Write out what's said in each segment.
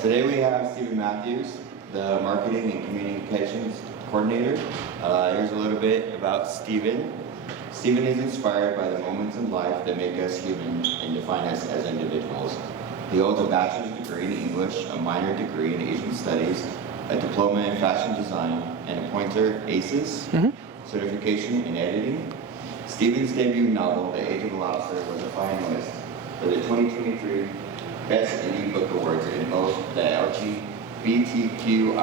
Today we have Stephen Mathews, the Marketing and Communications Coordinator. Here's a little bit about Stephen. Stephen is inspired by the moments in life that make us human and define us as individuals. He holds a bachelor's degree in English, a minor degree in Asian Studies, a diploma in fashion design, and a Pointer ACES certification in editing. Stephen's debut novel, The Age of the Lobster, was a finalist for the 2023 Best Indie Book Awards in both the LGBTQIA+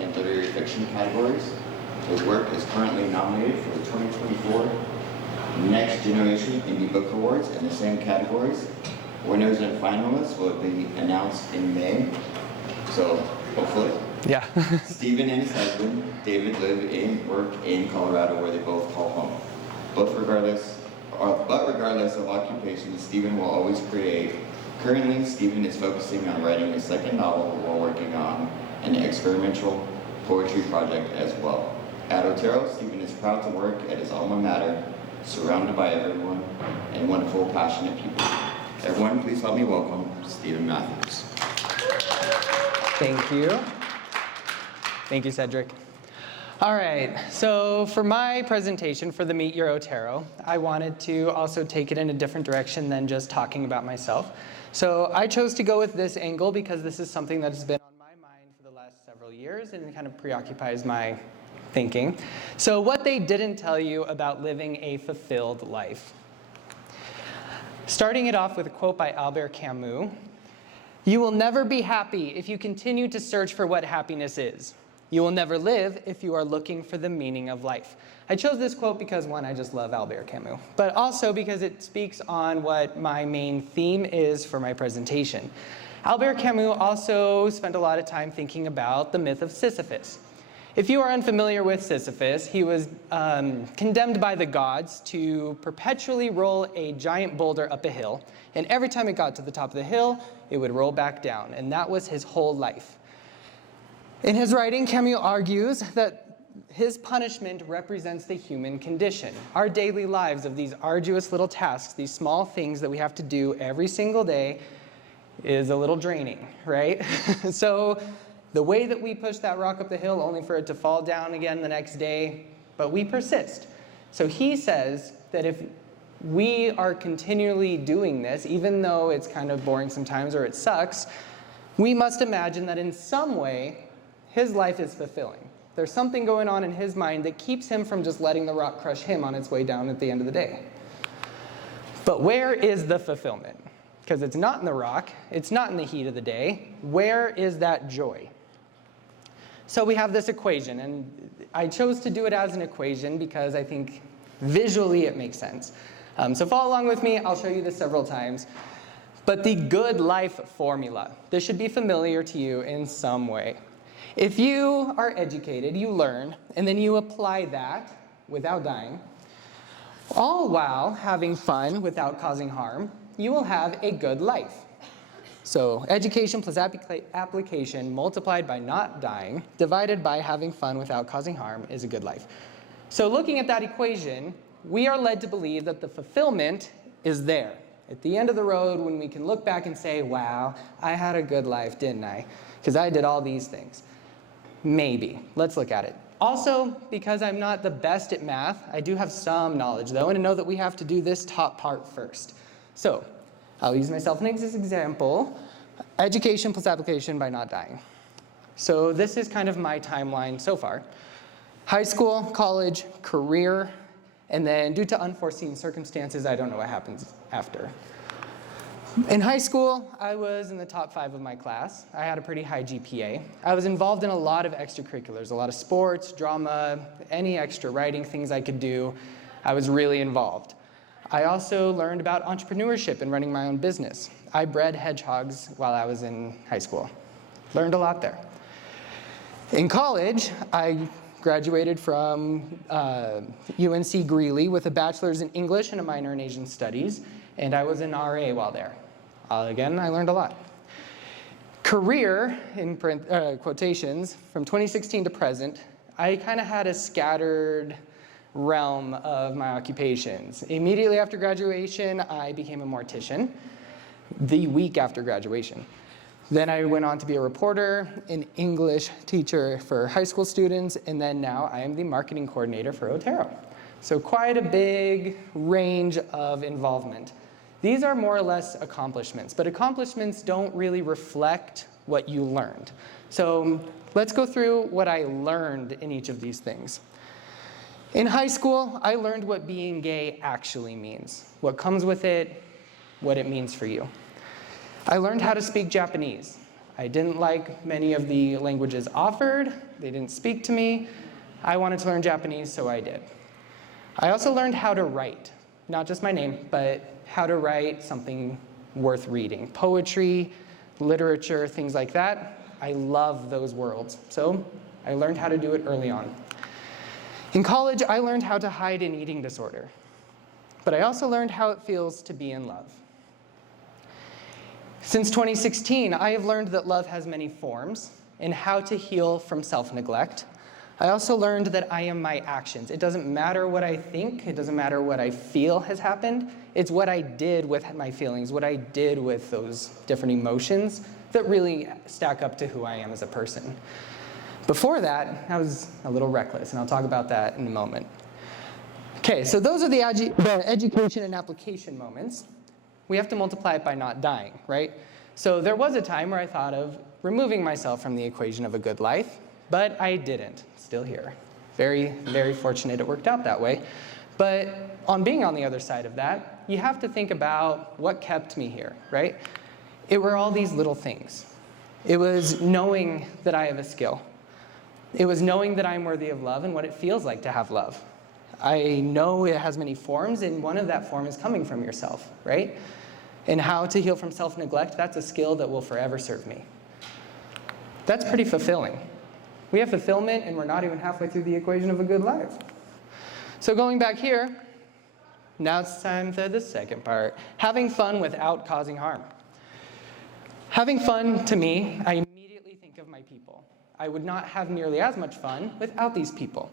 and literary fiction categories. His work is currently nominated for the 2024 Next Generation Indie Book Awards in the same categories. Winners and finalists will be announced in May, so hopefully. Yeah. Stephen and his husband, David, live and work in Colorado, where they both call home. But regardless of occupation, Stephen will always create. Currently, Stephen is focusing on writing a second novel while working on an experimental poetry project as well. At Otero, Stephen is proud to work at his alma mater, surrounded by everyone and wonderful, passionate people. Everyone, please help me welcome Stephen Mathews. Thank you. Thank you, Cedric. All right, so for my presentation for the Meet Your Otero, I wanted to also take it in a different direction than just talking about myself. So I chose to go with this angle because this is something that has been on my mind for the last several years and it kind of preoccupies my thinking. So what they didn't tell you about living a fulfilled life. Starting it off with a quote by Albert Camus, "You will never be happy if you continue to search for what happiness is. You will never live if you are looking for the meaning of life." I chose this quote because, one, I just love Albert Camus, but also because it speaks on what my main theme is for my presentation. Albert Camus also spent a lot of time thinking about the myth of Sisyphus. If you are unfamiliar with Sisyphus, he was condemned by the gods to perpetually roll a giant boulder up a hill, and every time it got to the top of the hill, it would roll back down, and that was his whole life. In his writing, Camus argues that his punishment represents the human condition. Our daily lives of these arduous little tasks, these small things that we have to do every single day, is a little draining, right? So the way that we push that rock up the hill only for it to fall down again the next day, but we persist. So he says that if we are continually doing this, even though it's kind of boring sometimes or it sucks, we must imagine that in some way, his life is fulfilling. There's something going on in his mind that keeps him from just letting the rock crush him on its way down at the end of the day. But where is the fulfillment? Because it's not in the rock, it's not in the heat of the day. Where is that joy? So we have this equation, and I chose to do it as an equation because I think visually it makes sense. So follow along with me, I'll show you this several times. But the good life formula, this should be familiar to you in some way. If you are educated, you learn, and then you apply that without dying, all while having fun without causing harm, you will have a good life. So education plus application multiplied by not dying, divided by having fun without causing harm is a good life. So looking at that equation, we are led to believe that the fulfillment is there. At the end of the road, when we can look back and say, wow, I had a good life, didn't I? Because I did all these things. Maybe. Let's look at it. Also, because I'm not the best at math, I do have some knowledge though, and I know that we have to do this top part first. So, I'll use myself as an example. Education plus application by not dying. So this is kind of my timeline so far. High school, college, career, and then due to unforeseen circumstances, I don't know what happens after. In high school, I was in the top 5 of my class. I had a pretty high GPA. I was involved in a lot of extracurriculars, a lot of sports, drama, any extra writing things I could do. I was really involved. I also learned about entrepreneurship and running my own business. I bred hedgehogs while I was in high school. Learned a lot there. In college, I graduated from UNC Greeley with a bachelor's in English and a minor in Asian Studies, and I was an RA while there. Again, I learned a lot. Career, in quotations, from 2016 to present, I kind of had a scattered realm of my occupations. Immediately after graduation, I became a mortician. The week after graduation. Then I went on to be a reporter, an English teacher for high school students, and then now I am the marketing coordinator for Otero. So quite a big range of involvement. These are more or less accomplishments, but accomplishments don't really reflect what you learned. So let's go through what I learned in each of these things. In high school, I learned what being gay actually means, what comes with it, what it means for you. I learned how to speak Japanese. I didn't like many of the languages offered. They didn't speak to me. I wanted to learn Japanese, so I did. I also learned how to write, not just my name, but how to write something worth reading. Poetry, literature, things like that. I love those worlds, so I learned how to do it early on. In college, I learned how to hide an eating disorder, but I also learned how it feels to be in love. Since 2016, I have learned that love has many forms and how to heal from self-neglect. I also learned that I am my actions. It doesn't matter what I think, it doesn't matter what I feel has happened. It's what I did with my feelings, what I did with those different emotions that really stack up to who I am as a person. Before that, I was a little reckless, and I'll talk about that in a moment. Okay, so those are the education and application moments. We have to multiply it by not dying, right? So there was a time where I thought of removing myself from the equation of a good life, but I didn't. Still here. Very, very fortunate it worked out that way. But on being on the other side of that, you have to think about what kept me here, right? It were all these little things. It was knowing that I have a skill. It was knowing that I'm worthy of love and what it feels like to have love. I know it has many forms, and one of that form is coming from yourself, right? And how to heal from self-neglect, that's a skill that will forever serve me. That's pretty fulfilling. We have fulfillment, and we're not even halfway through the equation of a good life. So going back here, now it's time for the second part. Having fun without causing harm. Having fun, to me, I immediately think of my people. I would not have nearly as much fun without these people.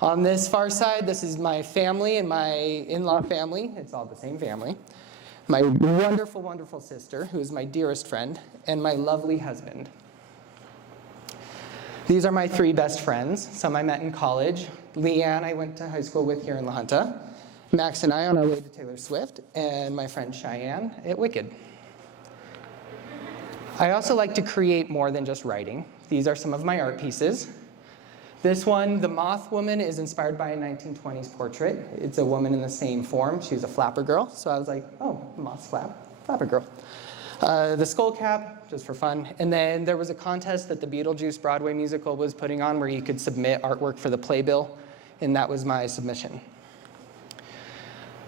On this far side, this is my family and my in-law family. It's all the same family. My wonderful, wonderful sister, who is my dearest friend, and my lovely husband. These are my three best friends. Some I met in college. Leanne I went to high school with here in La Junta. Max and I on our way to Taylor Swift, and my friend Cheyenne at Wicked. I also like to create more than just writing. These are some of my art pieces. This one, the moth woman, is inspired by a 1920s portrait. It's a woman in the same form. She's a flapper girl. So I was like, oh, moth's flapper girl. The skull cap, just for fun. And then there was a contest that the Beetlejuice Broadway musical was putting on where you could submit artwork for the playbill, and that was my submission.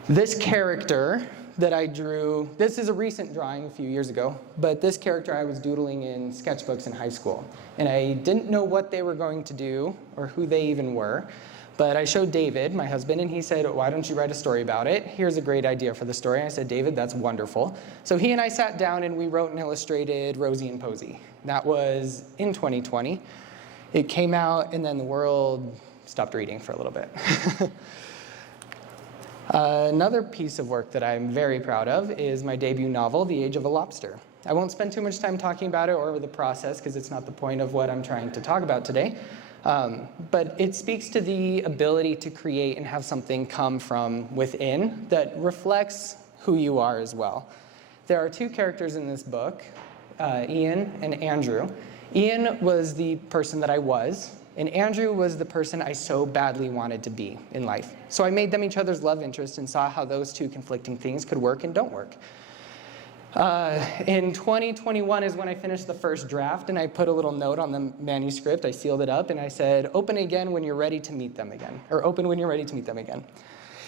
This character that I drew, this is a recent drawing a few years ago, but this character I was doodling in sketchbooks in high school. And I didn't know what they were going to do or who they even were, but I showed David, my husband, and he said, why don't you write a story about it? Here's a great idea for the story. And I said, David, that's wonderful. So he and I sat down and we wrote and illustrated Rosie and Posy. That was in 2020. It came out and then the world stopped reading for a little bit. Another piece of work that I'm very proud of is my debut novel, The Age of a Lobster. I won't spend too much time talking about it or the process because it's not the point of what I'm trying to talk about today. But it speaks to the ability to create and have something come from within that reflects who you are as well. There are two characters in this book, Ian and Andrew. Ian was the person that I was, and Andrew was the person I so badly wanted to be in life. So I made them each other's love interest and saw how those two conflicting things could work and don't work. In 2021 is when I finished the first draft, and I put a little note on the manuscript. I sealed it up, and I said, open again when you're ready to meet them again, or open when you're ready to meet them again.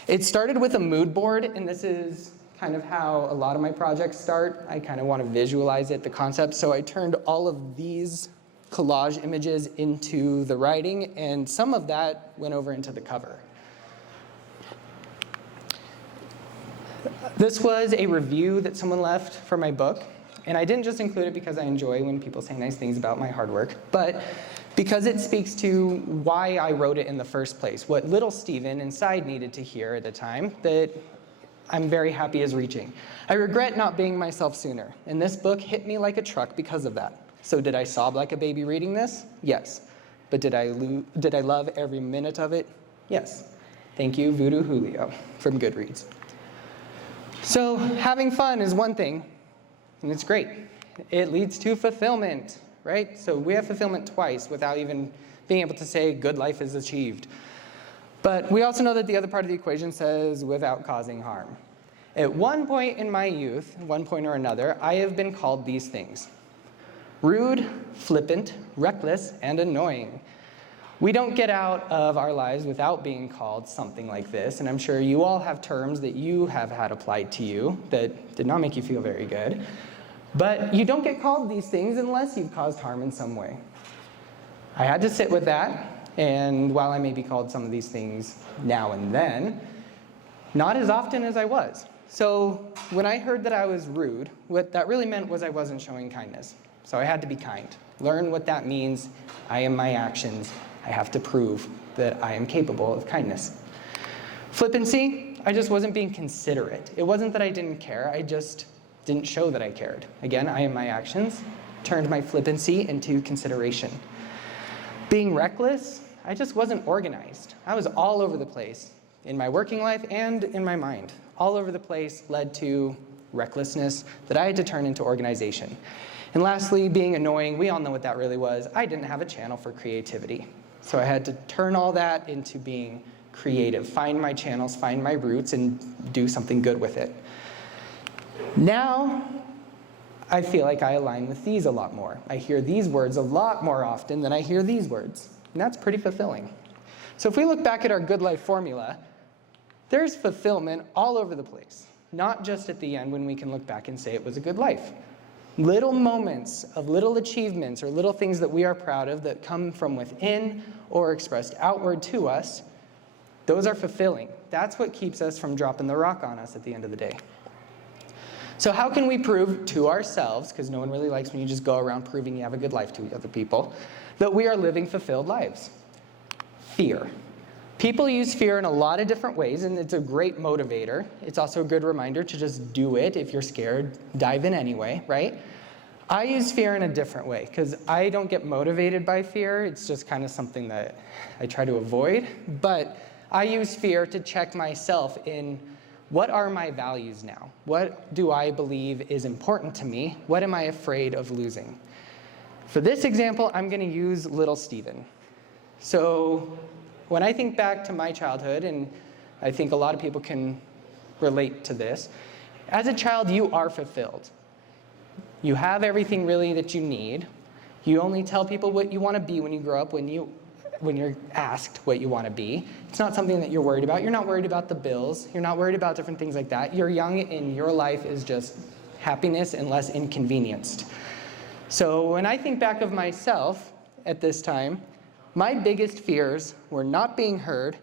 It started with a mood board, and this is kind of how a lot of my projects start. I kind of want to visualize it, the concept, so I turned all of these collage images into the writing, and some of that went over into the cover. This was a review that someone left for my book, and I didn't just include it because I enjoy when people say nice things about my hard work, but because it speaks to why I wrote it in the first place, what little Steven inside needed to hear at the time that I'm very happy is reaching. I regret not being myself sooner, and this book hit me like a truck because of that. So did I sob like a baby reading this? Yes. But did I love every minute of it? Yes. Thank you, Voodoo Julio from Goodreads. So having fun is one thing, and it's great. It leads to fulfillment, right? So we have fulfillment twice without even being able to say good life is achieved. But we also know that the other part of the equation says without causing harm. At one point in my youth, one point or another, I have been called these things: rude, flippant, reckless, and annoying. We don't get out of our lives without being called something like this, and I'm sure you all have terms that you have had applied to you that did not make you feel very good. But you don't get called these things unless you've caused harm in some way. I had to sit with that. And while I may be called some of these things now and then, not as often as I was. So when I heard that I was rude, what that really meant was I wasn't showing kindness. So I had to be kind. Learn what that means. I am my actions. I have to prove that I am capable of kindness. Flippancy, I just wasn't being considerate. It wasn't that I didn't care, I just didn't show that I cared. Again, I am my actions. Turned my flippancy into consideration. Being reckless, I just wasn't organized. I was all over the place in my working life and in my mind. All over the place led to recklessness that I had to turn into organization. And lastly, being annoying, we all know what that really was. I didn't have a channel for creativity. So I had to turn all that into being creative, find my channels, find my roots, and do something good with it. Now, I feel like I align with these a lot more. I hear these words a lot more often than I hear these words. And that's pretty fulfilling. So if we look back at our good life formula, there's fulfillment all over the place. Not just at the end when we can look back and say it was a good life. Little moments of little achievements or little things that we are proud of that come from within or expressed outward to us, those are fulfilling. That's what keeps us from dropping the rock on us at the end of the day. So how can we prove to ourselves, because no one really likes when you just go around proving you have a good life to other people, that we are living fulfilled lives? Fear. People use fear in a lot of different ways, and it's a great motivator. It's also a good reminder to just do it. If you're scared, dive in anyway, right? I use fear in a different way, because I don't get motivated by fear. It's just kind of something that I try to avoid. But I use fear to check myself in, what are my values now? What do I believe is important to me? What am I afraid of losing? For this example, I'm going to use little Stephen. So when I think back to my childhood, and I think a lot of people can relate to this, as a child, you are fulfilled. You have everything really that you need. You only tell people what you want to be when you grow up, when you're asked what you want to be. It's not something that you're worried about. You're not worried about the bills. You're not worried about different things like that. You're young and your life is just happiness and less inconvenienced. So when I think back of myself at this time, my biggest fears were not being heard,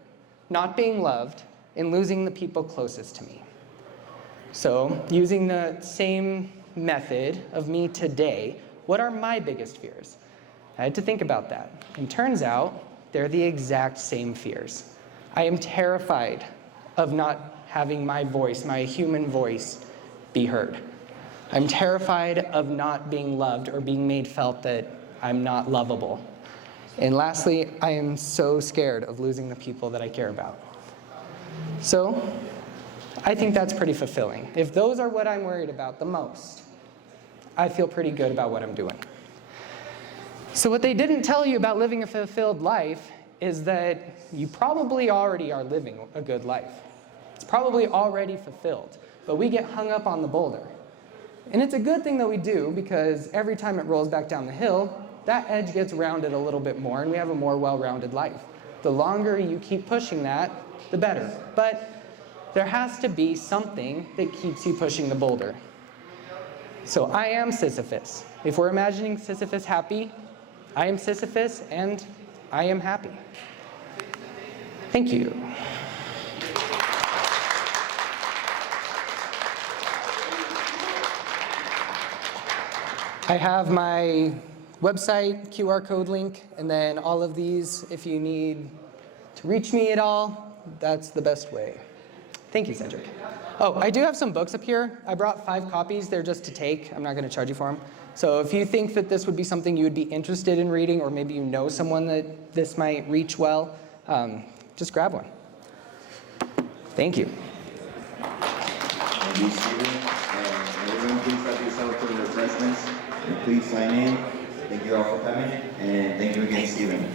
not being loved, and losing the people closest to me. So using the same method of me today, what are my biggest fears? I had to think about that. And turns out they're the exact same fears. I am terrified of not having my voice, my human voice, be heard. I'm terrified of not being loved or being made felt that I'm not lovable. And lastly, I am so scared of losing the people that I care about. So I think that's pretty fulfilling. If those are what I'm worried about the most, I feel pretty good about what I'm doing. So what they didn't tell you about living a fulfilled life is that you probably already are living a good life. It's probably already fulfilled, but we get hung up on the boulder. And it's a good thing that we do, because every time it rolls back down the hill, that edge gets rounded a little bit more, and we have a more well-rounded life. The longer you keep pushing that, the better. But there has to be something that keeps you pushing the boulder. So I am Sisyphus. If we're imagining Sisyphus happy, I am Sisyphus, and I am happy. Thank you. I have my website, QR code link, and then all of these, if you need to reach me at all, that's the best way. Thank you, Cedric. Oh, I do have some books up here. I brought 5 copies. They're just to take. I'm not going to charge you for them. So if you think that this would be something you would be interested in reading, or maybe you know someone that this might reach well, just grab one. Thank you. Thank you, Stephen. Everyone, please help yourself to the refreshments. And please sign in. Thank you all for coming. And thank you again, Stephen.